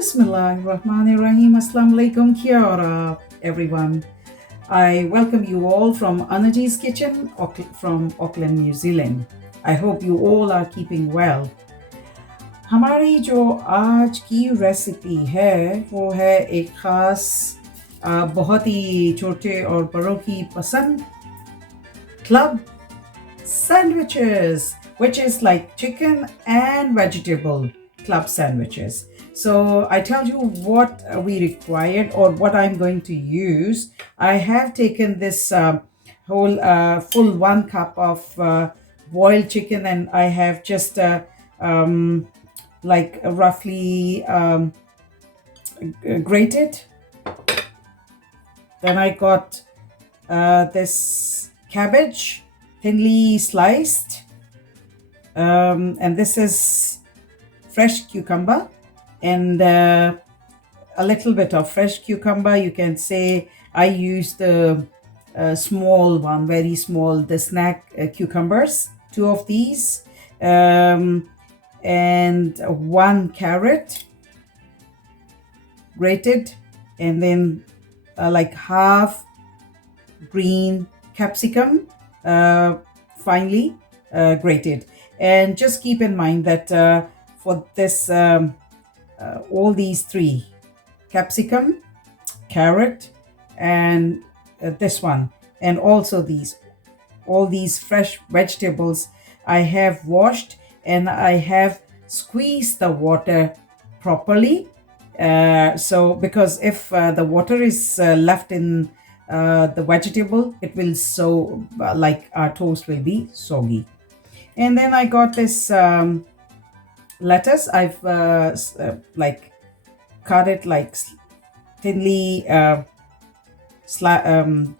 Bismillahirrahmanirrahim. Assalamu alaikum. Kia ora, everyone. I welcome you all from Anaji's Kitchen from Auckland, New Zealand. I hope you all are keeping well. हमारी जो आज की recipe है वो है एक ख़ास बहुत ही छोटे और बड़ों की पसंद club sandwiches, which is like chicken and vegetable club sandwiches. So I tell you what we required or what I'm going to use. I have taken this whole full 1 cup of boiled chicken, and I have just like roughly grated. Then I got this cabbage, thinly sliced, and this is fresh cucumber, and a little bit of fresh cucumber. You can say I used the small one, very small, the snack cucumbers, 2 of these, and 1 carrot grated, and then like half green capsicum, finely grated. And just keep in mind that for this, all these 3, capsicum, carrot, and this one, and also all these fresh vegetables, I have washed and I have squeezed the water properly. So because if the water is left in the vegetable, it will like our toast will be soggy. And then I got this lettuce. I've like cut it like thinly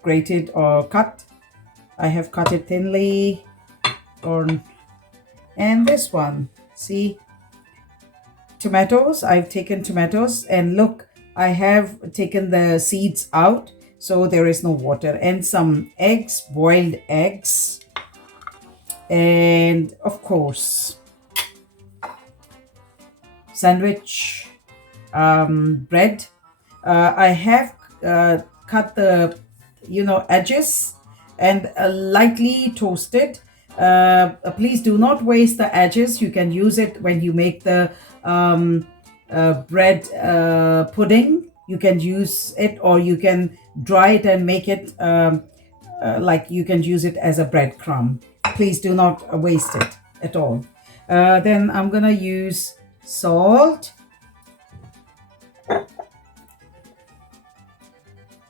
grated or cut. I have cut it thinly. And this one, see, tomatoes. I've taken tomatoes, and look, I have taken the seeds out, so there is no water. And some eggs, boiled eggs, and of course sandwich bread. I have cut the edges and lightly toasted. Please do not waste the edges. You can use it when you make the bread pudding. You can use it, or you can dry it and make it like you can use it as a breadcrumb. Please do not waste it at all. Then I'm gonna use salt,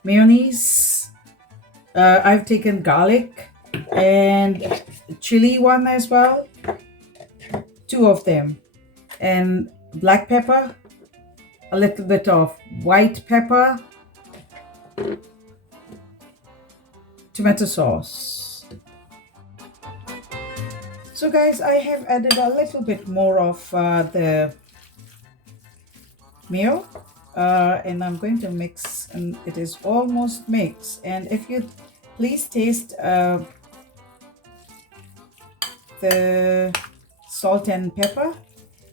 mayonnaise. I've taken garlic and chili one as well, 2 of them, and black pepper, a little bit of white pepper, tomato sauce. So guys, I have added a little bit more of the mayo, and I'm going to mix, and it is almost mixed. And if you please taste the salt and pepper,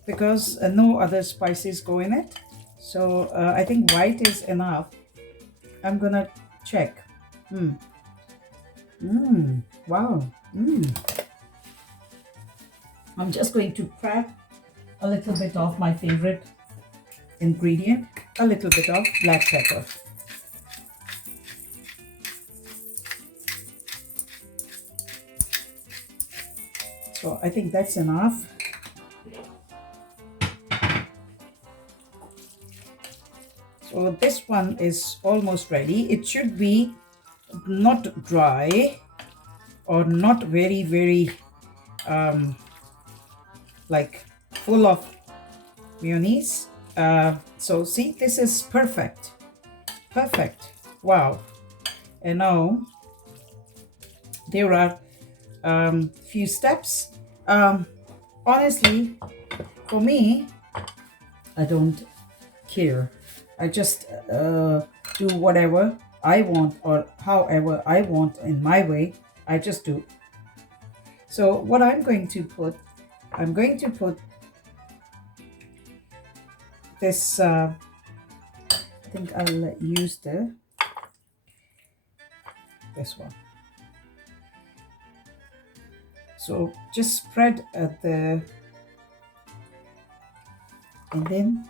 because no other spices go in it. So I think white is enough. I'm gonna check. Wow. I'm just going to crack a little bit of my favorite ingredient, a little bit of black pepper. So I think that's enough. So this one is almost ready. It should be not dry or not very, very like full of mayonnaise. So see, this is perfect. Wow. And now there are few steps. Honestly, for me, I don't care. I just do whatever I want, or however I want, in my way. I just do. So what I'm going to put this, I think I'll use this one. So just spread and then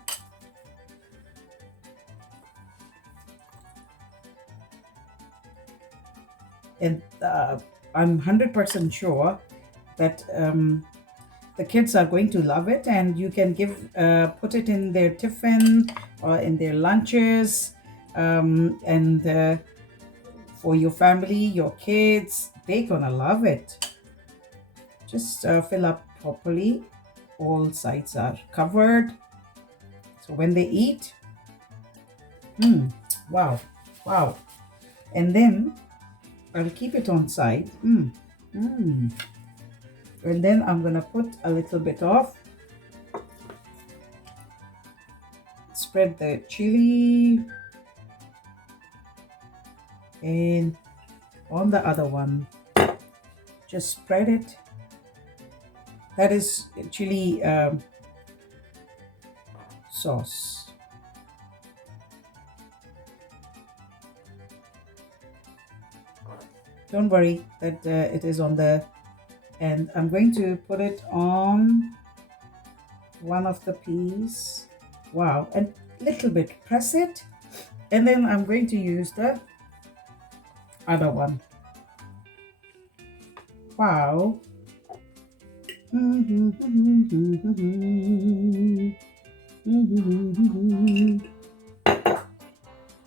I'm 100% sure that the kids are going to love it, and you can put it in their tiffin or in their lunches, and for your family, your kids, they're gonna love it. Just fill up properly. All sides are covered. So when they eat, wow, wow. And then I'll keep it on side. And then I'm gonna put a little bit of, spread the chili, and on the other one, just spread it. That is chili sauce. Don't worry that it is on the, and I'm going to put it on one of the piece. Wow, and little bit press it, and then I'm going to use the other one. Wow.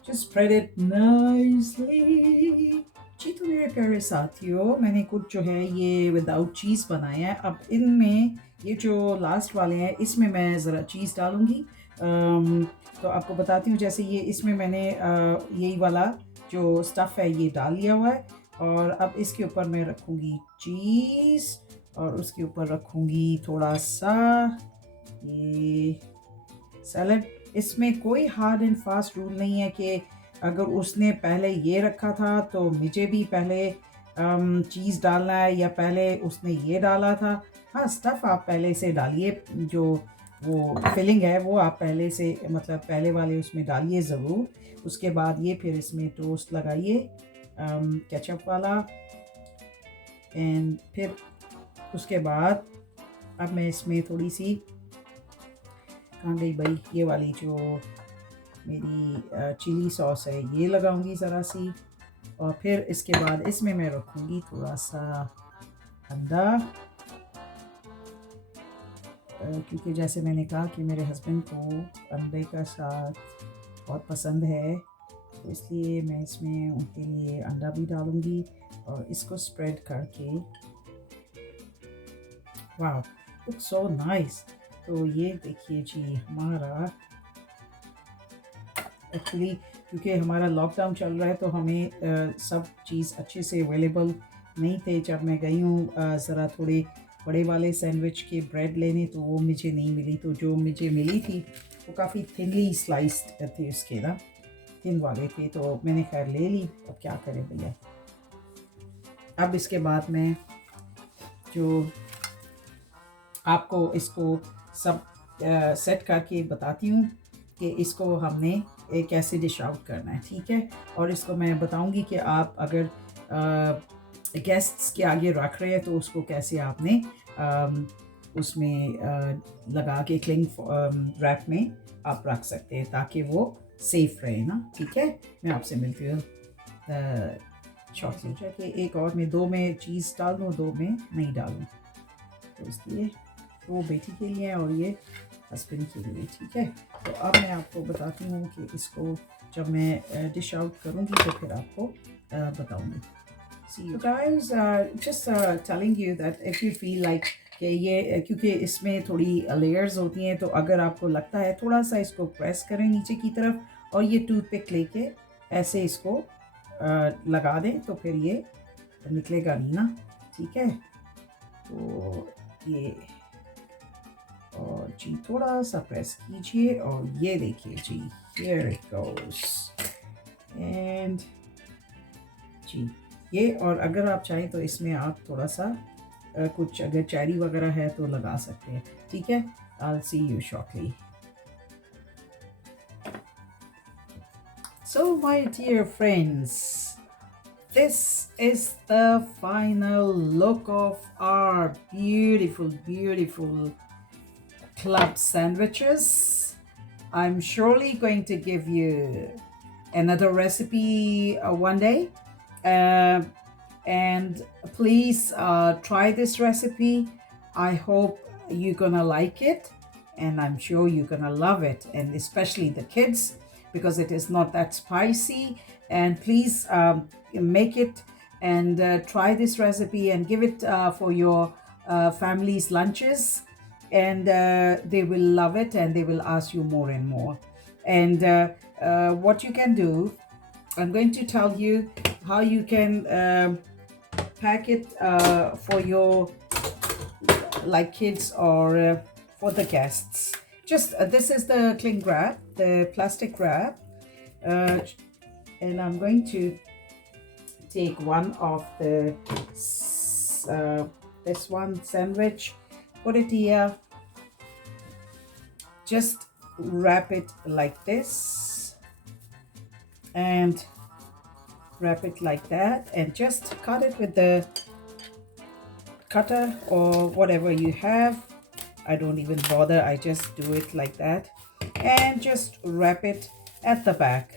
Just spread it nicely. जी तो मेरे प्यारे साथियों, मैंने कुछ जो है ये without चीज़ बनाए हैं। अब इनमें ये जो लास्ट वाले हैं, इसमें मैं ज़रा चीज़ डालूँगी। तो आपको बताती हूँ, जैसे ये इसमें मैंने यही वाला जो स्टफ़ है ये डाल लिया हुआ है, और अब इसके ऊपर मैं रखूँगी चीज़, और उसके ऊपर रखूँगी थोड़ा सा ये सैलड। इसमें कोई हार्ड एंड फास्ट रूल नहीं है कि अगर उसने पहले ये रखा था तो मुझे भी पहले चीज़ डालना है, या पहले उसने ये डाला था। हाँ, स्टफ़ आप पहले से डालिए, जो वो फिलिंग है वो आप पहले से, मतलब पहले वाले उसमें डालिए ज़रूर। उसके बाद ये फिर इसमें टोस्ट लगाइए केचप वाला, एंड फिर उसके बाद अब मैं इसमें थोड़ी सी, कहाँ गई भाई, ये वाली जो मेरी चिली सॉस है ये लगाऊंगी ज़रा सी, और फिर इसके बाद इसमें मैं रखूँगी थोड़ा सा अंडा, क्योंकि जैसे मैंने कहा कि मेरे हस्बैंड को अंडे का साथ बहुत पसंद है, तो इसलिए मैं इसमें उनके लिए अंडा भी डालूँगी, और इसको स्प्रेड करके, वाह लुक सो नाइस। तो ये देखिए जी, हमारा एक्चुअली क्योंकि हमारा लॉकडाउन चल रहा है तो हमें सब चीज़ अच्छे से अवेलेबल नहीं थे। जब मैं गई हूँ ज़रा थोड़े बड़े वाले सैंडविच के ब्रेड लेने, तो वो मुझे नहीं मिली, तो जो मुझे मिली थी वो काफ़ी थिनली स्लाइस्ड थे, उसके ना थिन वाले थे, तो मैंने खैर ले ली। अब क्या करें भैया। अब इसके बाद मैं जो आपको इसको सब सेट करके बताती हूँ कि इसको हमने कैसे डिश आउट करना है, ठीक है। और इसको मैं बताऊंगी कि आप अगर गेस्ट्स के आगे रख रहे हैं तो उसको कैसे आपने उसमें लगा के क्लिंग रैप में आप रख सकते हैं, ताकि वो सेफ रहे ना, ठीक है। मैं आपसे मिलती हूँ शॉर्टली। कि एक और में, दो में चीज़ डाल दूँ, दो में नहीं डालूँ, तो इसलिए वो बेटी के लिए और ये हस्बैंड के लिए, ठीक है। तो अब मैं आपको बताती हूँ कि इसको जब मैं डिश आउट करूँगी तो फिर आपको बताऊँगी। So guys, just telling you that if you feel like कि ये, क्योंकि इसमें थोड़ी लेयर्स होती हैं, तो अगर आपको लगता है थोड़ा सा इसको प्रेस करें नीचे की तरफ, और ये टूथपिक लेके ऐसे इसको लगा दें, तो फिर ये निकलेगा नहीं ना, ठीक है। तो ये, और जी थोड़ा सा प्रेस कीजिए, और ये देखिए जी, here it goes, एंड जी ये। और अगर आप चाहें तो इसमें आप थोड़ा सा कुछ अगर चेरी वगैरह है तो लगा सकते हैं, ठीक है। I'll see you shortly. So my dear friends, this is the final look of our beautiful club sandwiches. I'm surely going to give you another recipe one day. Uh, and please try this recipe. I hope you're gonna like it, and I'm sure you're gonna love it, and especially the kids because it is not that spicy. And please make it and try this recipe and give it for your family's lunches, and they will love it and they will ask you more and more. And what you can do, I'm going to tell you how you can pack it for your like kids or for the guests. Just this is the cling wrap, the plastic wrap, uh, and I'm going to take one of the this one sandwich, put it here, just wrap it like this and wrap it like that, and just cut it with the cutter or whatever you have. I don't even bother, I just do it like that, and just wrap it at the back,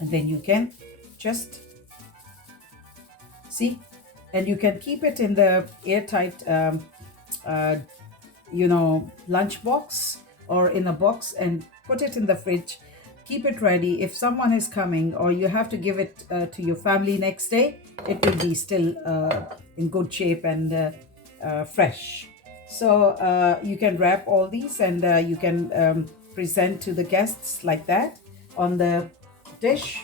and then you can just see, and you can keep it in the airtight uh, lunch box or in a box and put it in the fridge. Keep it ready. If someone is coming or you have to give it to your family next day, it will be still in good shape and fresh. So you can wrap all these and you can present to the guests like that on the dish.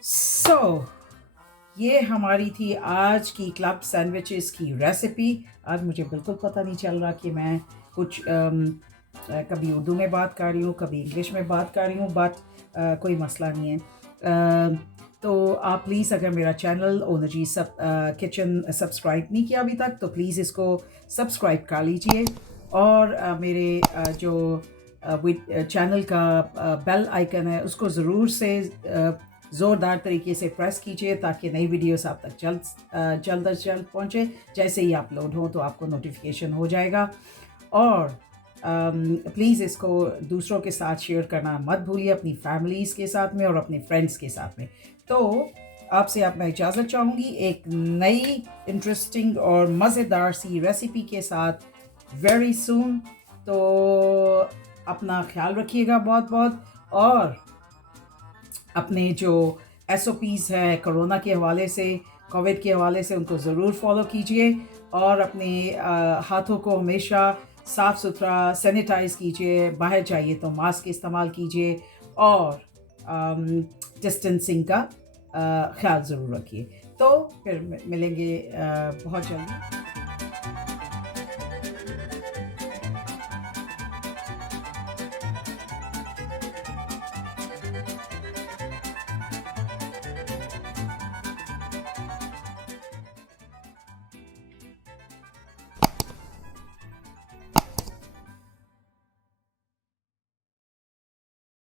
So ये हमारी थी आज की club sandwiches की recipe. आज मुझे बिल्कुल पता नहीं चल रहा कि मैं कुछ कभी उर्दू में बात कर रही हूँ, कभी इंग्लिश में बात कर रही हूँ, बट कोई मसला नहीं है। तो आप प्लीज़ अगर मेरा चैनल ओनरजी किचन सब्सक्राइब नहीं किया अभी तक, तो प्लीज़ इसको सब्सक्राइब कर लीजिए और मेरे जो चैनल का बेल आइकन है उसको ज़रूर से ज़ोरदार तरीके से प्रेस कीजिए ताकि नई वीडियोस आप तक जल्द अज जल्द पहुँचे। जैसे ही अपलोड हो तो आपको नोटिफिकेशन हो जाएगा। और प्लीज़ इसको दूसरों के साथ शेयर करना मत भूलिए, अपनी फैमिलीज़ के साथ में और अपने फ्रेंड्स के साथ में। तो आपसे अब मैं इजाज़त चाहूँगी एक नई इंटरेस्टिंग और मज़ेदार सी रेसिपी के साथ वेरी सून। तो अपना ख्याल रखिएगा बहुत बहुत, और अपने जो SOPs हैं कोरोना के हवाले से, कोविड के हवाले से, उनको ज़रूर फॉलो कीजिए और अपने हाथों को हमेशा साफ़ सुथरा सैनिटाइज़ कीजिए। बाहर जाइए तो मास्क इस्तेमाल कीजिए और डिस्टेंसिंग का ख्याल ज़रूर रखिए। तो फिर मिलेंगे बहुत जल्दी।